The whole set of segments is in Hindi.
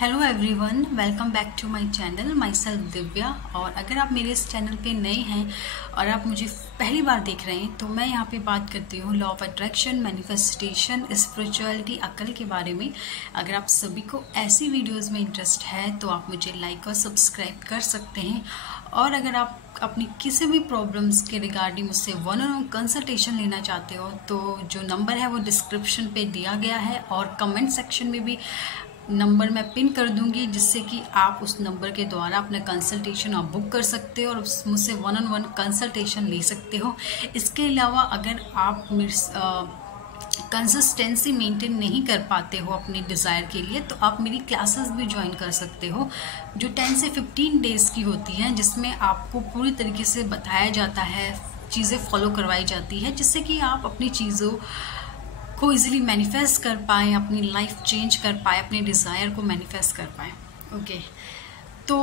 Hello everyone, welcome back to my channel. Myself Divya. और अगर आप मेरे इस चैनल पे नए हैं और आप मुझे पहली बार देख रहे हैं तो मैं यहाँ पे बात करती हूँ law of attraction, manifestation, spirituality, अक्ल के बारे में। अगर आप सभी को ऐसी वीडियोस में इंटरेस्ट है तो आप मुझे लाइक और सब्सक्राइब कर सकते हैं। और अगर आप अपनी किसी भी प्रॉब्लम्स के रिगार्डिंग मुझसे वन ऑन वन कंसल्टेशन लेना चाहते हो तो जो नंबर है वो डिस्क्रिप्शन पे दिया गया है और कमेंट सेक्शन में भी नंबर मैं पिन कर दूंगी, जिससे कि आप उस नंबर के द्वारा अपना कंसल्टेशन आप बुक कर सकते हो और मुझसे वन ऑन वन कंसल्टेशन ले सकते हो। इसके अलावा अगर आप कंसिस्टेंसी मेंटेन नहीं कर पाते हो अपने डिज़ायर के लिए तो आप मेरी क्लासेस भी ज्वाइन कर सकते हो जो 10 से 15 डेज़ की होती हैं, जिसमें आपको पूरी तरीके से बताया जाता है, चीज़ें फॉलो करवाई जाती है, जिससे कि आप अपनी चीज़ों को इजीली मैनिफेस्ट कर पाएँ, अपनी लाइफ चेंज कर पाए, अपने डिज़ायर को मैनिफेस्ट कर पाएँ। ओके, तो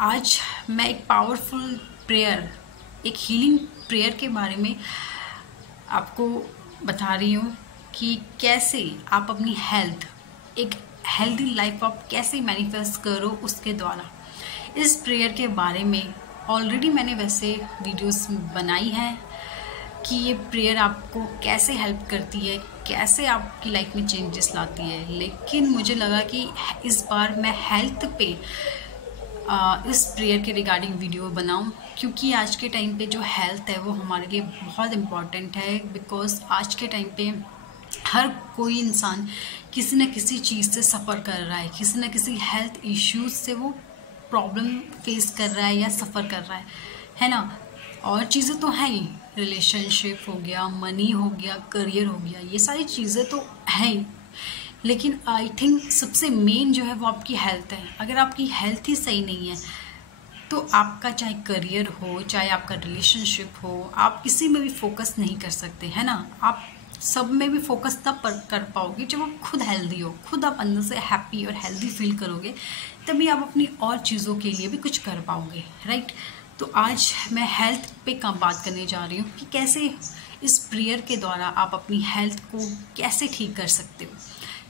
आज मैं एक पावरफुल प्रेयर, एक हीलिंग प्रेयर के बारे में आपको बता रही हूँ कि कैसे आप अपनी हेल्थ, एक हेल्दी लाइफ आप कैसे मैनिफेस्ट करो उसके द्वारा। इस प्रेयर के बारे में ऑलरेडी मैंने वैसे वीडियोस बनाई हैं कि ये प्रेयर आपको कैसे हेल्प करती है, कैसे आपकी लाइफ में चेंजेस लाती है। लेकिन मुझे लगा कि इस बार मैं हेल्थ पे इस प्रेयर के रिगार्डिंग वीडियो बनाऊं, क्योंकि आज के टाइम पे जो हेल्थ है वो हमारे लिए बहुत इम्पॉर्टेंट है। बिकॉज आज के टाइम पे हर कोई इंसान किसी न किसी चीज़ से सफ़र कर रहा है, किसी न किसी हेल्थ इश्यूज से वो प्रॉब्लम फेस कर रहा है या सफ़र कर रहा है ना। और चीज़ें तो हैं ही, रिलेशनशिप हो गया, मनी हो गया, करियर हो गया, ये सारी चीज़ें तो हैं ही। लेकिन आई थिंक सबसे मेन जो है वो आपकी हेल्थ है। अगर आपकी हेल्थ ही सही नहीं है तो आपका चाहे करियर हो, चाहे आपका रिलेशनशिप हो, आप किसी में भी फोकस नहीं कर सकते, है ना। आप सब में भी फोकस तब कर पाओगे जब आप खुद हेल्दी हो, खुद आप अंदर से हैप्पी और हेल्दी फील करोगे, तभी आप अपनी और चीज़ों के लिए भी कुछ कर पाओगे, राइट। तो आज मैं हेल्थ पे कम बात करने जा रही हूँ कि कैसे इस प्रेयर के द्वारा आप अपनी हेल्थ को कैसे ठीक कर सकते हो,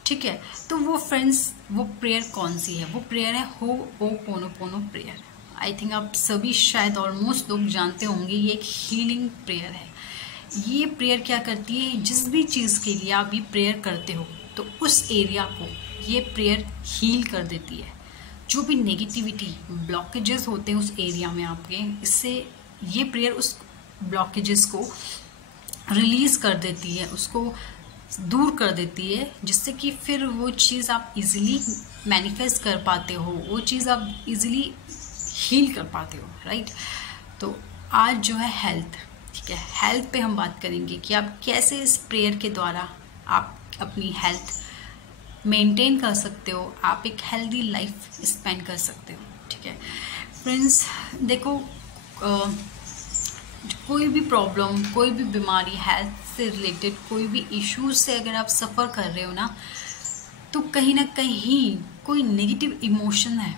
ठीक है। तो वो फ्रेंड्स, वो प्रेयर कौन सी है? वो प्रेयर है हो'ओपोनोपोनो प्रेयर। आई थिंक आप सभी शायद ऑलमोस्ट लोग जानते होंगे, ये एक हीलिंग प्रेयर है। ये प्रेयर क्या करती है, जिस भी चीज़ के लिए आप ये प्रेयर करते हो तो उस एरिया को ये प्रेयर हील कर देती है। जो भी नेगेटिविटी, ब्लॉकेजेस होते हैं उस एरिया में आपके, इससे ये प्रेयर उस ब्लॉकेजेस को रिलीज़ कर देती है, उसको दूर कर देती है, जिससे कि फिर वो चीज़ आप इजीली मैनिफेस्ट कर पाते हो, वो चीज़ आप इजीली हील कर पाते हो, राइट। तो आज जो है हेल्थ, ठीक है, हेल्थ पे हम बात करेंगे कि आप कैसे इस प्रेयर के द्वारा आप अपनी हेल्थ मेंटेन कर सकते हो, आप एक हेल्दी लाइफ स्पेंड कर सकते हो, ठीक है। फ्रेंड्स देखो, कोई भी प्रॉब्लम, कोई भी बीमारी, हेल्थ से रिलेटेड कोई भी इश्यूज से अगर आप सफ़र कर रहे हो ना, तो कहीं ना कहीं कोई नेगेटिव इमोशन है,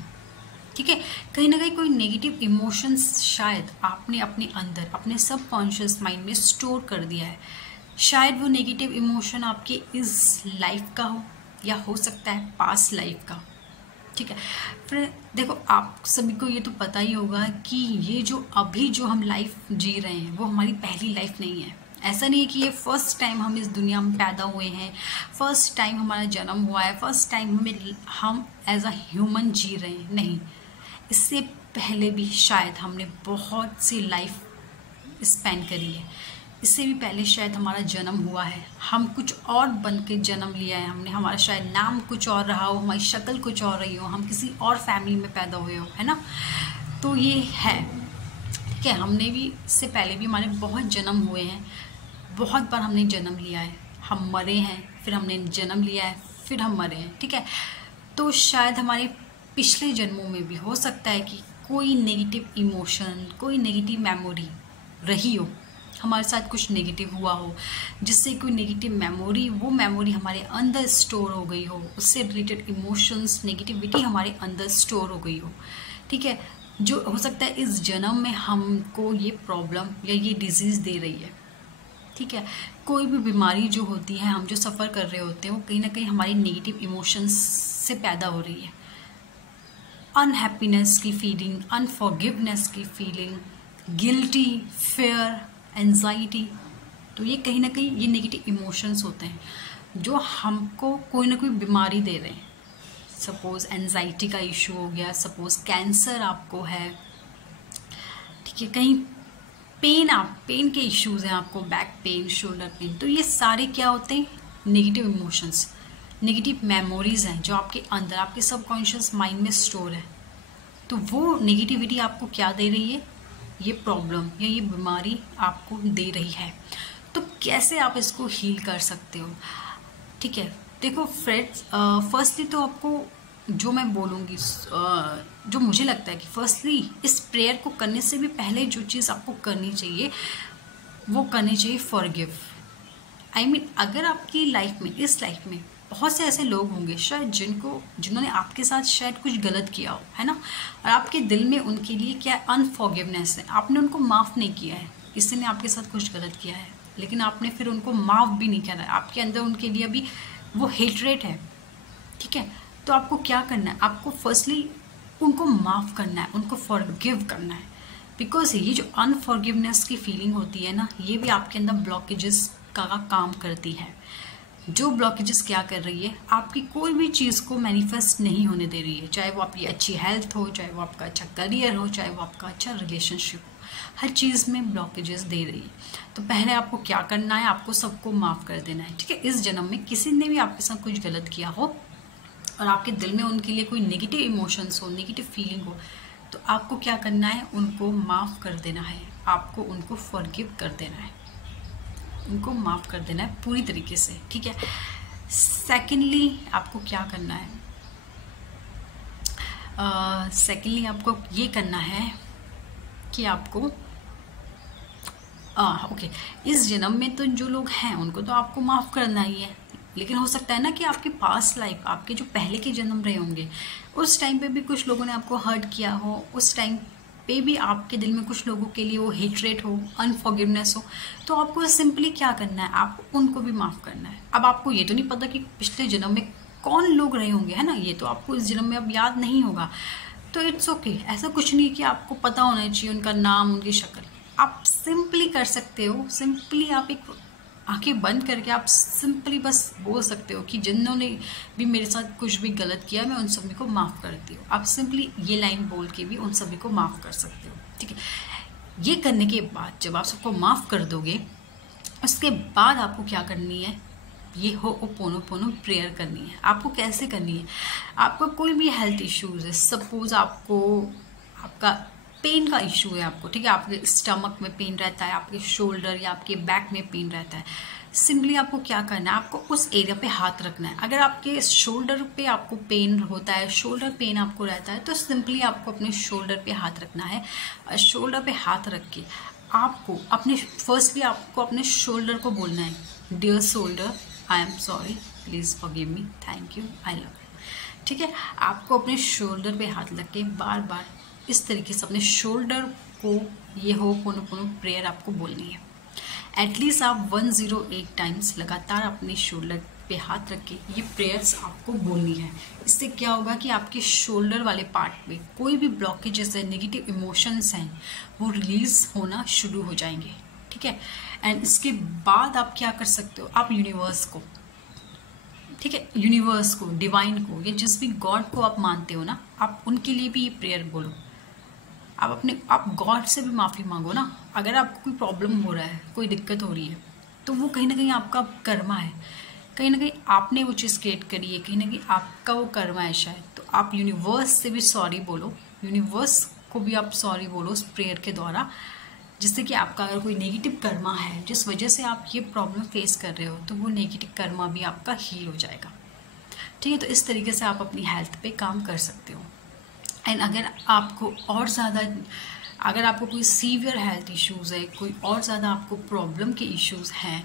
ठीक है। कहीं ना कहीं कोई नेगेटिव इमोशंस शायद आपने अपने अंदर, अपने सबकॉन्शियस माइंड में स्टोर कर दिया है। शायद वो नेगेटिव इमोशन आपके इस लाइफ का हो या हो सकता है पास्ट लाइफ का, ठीक है। फिर देखो, आप सभी को ये तो पता ही होगा कि ये जो अभी जो हम लाइफ जी रहे हैं वो हमारी पहली लाइफ नहीं है। ऐसा नहीं है कि ये फर्स्ट टाइम हम इस दुनिया में पैदा हुए हैं, फर्स्ट टाइम हमारा जन्म हुआ है, फर्स्ट टाइम हम एज अ ह्यूमन जी रहे हैं, नहीं। इससे पहले भी शायद हमने बहुत सी लाइफ स्पेंड करी है, इससे भी पहले शायद हमारा जन्म हुआ है, हम कुछ और बन के जन्म लिया है हमने, हमारा शायद नाम कुछ और रहा हो, हमारी शक्ल कुछ और रही हो, हम किसी और फैमिली में पैदा हुए हो, है ना। तो ये है, ठीक है। हमने भी, इससे पहले भी हमारे बहुत जन्म हुए हैं, बहुत बार हमने जन्म लिया है, हम मरे हैं, फिर हमने जन्म लिया है, फिर हम मरे हैं, ठीक है। तो शायद हमारे पिछले जन्मों में भी हो सकता है कि कोई नेगेटिव इमोशन, कोई नेगेटिव मेमोरी रही हो, हमारे साथ कुछ नेगेटिव हुआ हो, जिससे कोई नेगेटिव मेमोरी, वो मेमोरी हमारे अंदर स्टोर हो गई हो, उससे रिलेटेड इमोशंस, नेगेटिविटी हमारे अंदर स्टोर हो गई हो, ठीक है। जो हो सकता है इस जन्म में हमको ये प्रॉब्लम या ये डिजीज़ दे रही है, ठीक है। कोई भी बीमारी जो होती है, हम जो सफ़र कर रहे होते हैं, वो कहीं ना कहीं हमारी नेगेटिव इमोशंस से पैदा हो रही है, अनहैप्पीनेस की फीलिंग, अनफॉरगिवनेस की फीलिंग, गिल्टी, फेयर, एंजाइटी। तो ये कहीं ना कहीं ये नेगेटिव इमोशंस होते हैं जो हमको कोई ना कोई बीमारी दे रहे हैं। सपोज एंजाइटी का इशू हो गया, सपोज कैंसर आपको है, ठीक है, कहीं पेन के इश्यूज हैं आपको, बैक पेन, शोल्डर पेन। तो ये सारे क्या होते हैं? नेगेटिव इमोशंस, नेगेटिव मेमोरीज हैं जो आपके अंदर, आपके सबकॉन्शियस माइंड में स्टोर है। तो वो नेगेटिविटी आपको क्या दे रही है? ये प्रॉब्लम या ये बीमारी आपको दे रही है। तो कैसे आप इसको हील कर सकते हो? ठीक है, देखो फ्रेंड्स, फर्स्टली तो आपको जो मैं बोलूँगी, जो मुझे लगता है कि फर्स्टली इस प्रेयर को करने से भी पहले जो चीज़ आपको करनी चाहिए वो करनी चाहिए फॉरगिव। आई मीन अगर आपकी लाइफ में, इस लाइफ में बहुत से ऐसे लोग होंगे शायद जिन्होंने आपके साथ शायद कुछ गलत किया हो, है ना, और आपके दिल में उनके लिए क्या अनफॉरगिवनेस है, आपने उनको माफ़ नहीं किया है। किसी ने आपके साथ कुछ गलत किया है लेकिन आपने फिर उनको माफ़ भी नहीं करा है, आपके अंदर उनके लिए अभी वो हेटरेट है। ठीक है, तो आपको क्या करना है? आपको फर्स्टली उनको माफ़ करना है, उनको फॉरगिव करना है। बिकॉज ये जो अनफॉरगिवनेस की फीलिंग होती है ना, ये भी आपके अंदर ब्लॉकेजेस का काम करती है। जो ब्लॉकेजेस क्या कर रही है? आपकी कोई भी चीज़ को मैनिफेस्ट नहीं होने दे रही है, चाहे वो आपकी अच्छी हेल्थ हो, चाहे वो आपका अच्छा करियर हो, चाहे वो आपका अच्छा रिलेशनशिप हो, हर चीज़ में ब्लॉकेजेस दे रही है। तो पहले आपको क्या करना है? आपको सबको माफ़ कर देना है। ठीक है, इस जन्म में किसी ने भी आपके साथ कुछ गलत किया हो और आपके दिल में उनके लिए कोई नेगेटिव इमोशंस हो, नेगेटिव फीलिंग हो, तो आपको क्या करना है? उनको माफ़ कर देना है, आपको उनको फॉरगिव कर देना है, उनको माफ़ कर देना है पूरी तरीके से। ठीक है, सेकेंडली आपको क्या करना है? सेकेंडली आपको ये करना है कि आपको ओके, इस जन्म में तो जो लोग हैं उनको तो आपको माफ़ करना ही है, लेकिन हो सकता है ना कि आपकी पास्ट लाइफ, आपके जो पहले के जन्म रहे होंगे, उस टाइम पे भी कुछ लोगों ने आपको हर्ट किया हो, उस टाइम पे भी आपके दिल में कुछ लोगों के लिए वो हेटरेट हो, अनफॉरगिवनेस हो, तो आपको सिंपली क्या करना है? आपको उनको भी माफ़ करना है। अब आपको ये तो नहीं पता कि पिछले जन्म में कौन लोग रहे होंगे, है ना, ये तो आपको इस जन्म में अब याद नहीं होगा, तो इट्स ओके। ऐसा कुछ नहीं कि आपको पता होना चाहिए उनका नाम, उनकी शक्ल। आप सिंपली कर सकते हो, सिंपली आप एक आंखें बंद करके आप सिंपली बस बोल सकते हो कि जिन्होंने भी मेरे साथ कुछ भी गलत किया मैं उन सभी को माफ़ करती हूँ। आप सिंपली ये लाइन बोल के भी उन सभी को माफ़ कर सकते हो। ठीक है, ये करने के बाद जब आप सबको माफ़ कर दोगे, उसके बाद आपको क्या करनी है? ये होओपोनोपोनो प्रेयर करनी है। आपको कैसे करनी है? आपको कोई भी हेल्थ इश्यूज है, सपोज आपको आपका पेन का इशू है आपको, ठीक है, आपके स्टमक में पेन रहता है, आपके शोल्डर या आपके बैक में पेन रहता है, सिंपली आपको क्या करना है? आपको उस एरिया पे हाथ रखना है। अगर आपके शोल्डर पे आपको पेन होता है, शोल्डर पेन आपको रहता है, तो सिंपली आपको अपने शोल्डर पे हाथ रखना है। शोल्डर पे हाथ रख के आपको फर्स्टली आपको अपने शोल्डर को बोलना है, dear shoulder, I am sorry, please forgive me, thank you, I love you. ठीक है, आपको अपने शोल्डर पे हाथ रख के बार बार इस तरीके से अपने शोल्डर को ये होओपोनोपोनो प्रेयर आपको बोलनी है। एटलीस्ट आप 108 टाइम्स लगातार अपने शोल्डर पे हाथ रख के ये प्रेयर्स आपको बोलनी है। इससे क्या होगा कि आपके शोल्डर वाले पार्ट में कोई भी ब्लॉकेजेस है, नेगेटिव इमोशंस हैं, वो रिलीज होना शुरू हो जाएंगे। ठीक है, एंड इसके बाद आप क्या कर सकते हो? आप यूनिवर्स को, ठीक है, यूनिवर्स को, डिवाइन को, या जिस भी गॉड को आप मानते हो ना, आप उनके लिए भी ये प्रेयर बोलो। आप गॉड से भी माफ़ी मांगो ना। अगर आपको कोई प्रॉब्लम हो रहा है, कोई दिक्कत हो रही है, तो वो कहीं ना कहीं आपका कर्मा है, कहीं ना कहीं आपने वो चीज़ क्रिएट करी है, कहीं ना कहीं आपका वो कर्मा है शायद। तो आप यूनिवर्स से भी सॉरी बोलो, यूनिवर्स को भी आप सॉरी बोलो उस प्रेयर के द्वारा, जिससे कि आपका अगर कोई नेगेटिव कर्मा है जिस वजह से आप ये प्रॉब्लम फेस कर रहे हो, तो वो नेगेटिव कर्मा भी आपका हील हो जाएगा। ठीक है, तो इस तरीके से आप अपनी हेल्थ पे काम कर सकते हो। एंड अगर आपको और ज़्यादा, अगर आपको कोई सीवियर हेल्थ इश्यूज़ है, कोई और ज़्यादा आपको प्रॉब्लम के इश्यूज़ हैं,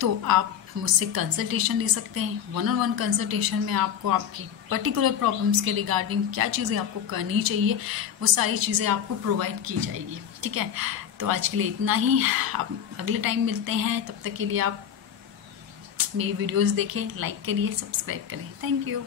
तो आप मुझसे कंसल्टेशन ले सकते हैं। 1-on-1 कंसल्टेशन में आपको आपकी पर्टिकुलर प्रॉब्लम्स के रिगार्डिंग क्या चीज़ें आपको करनी चाहिए, वो सारी चीज़ें आपको प्रोवाइड की जाएगी। ठीक है, तो आज के लिए इतना ही। आप अगले टाइम मिलते हैं, तब तक के लिए आप मेरी वीडियोज़ देखें, लाइक करिए, सब्सक्राइब करें। Thank you.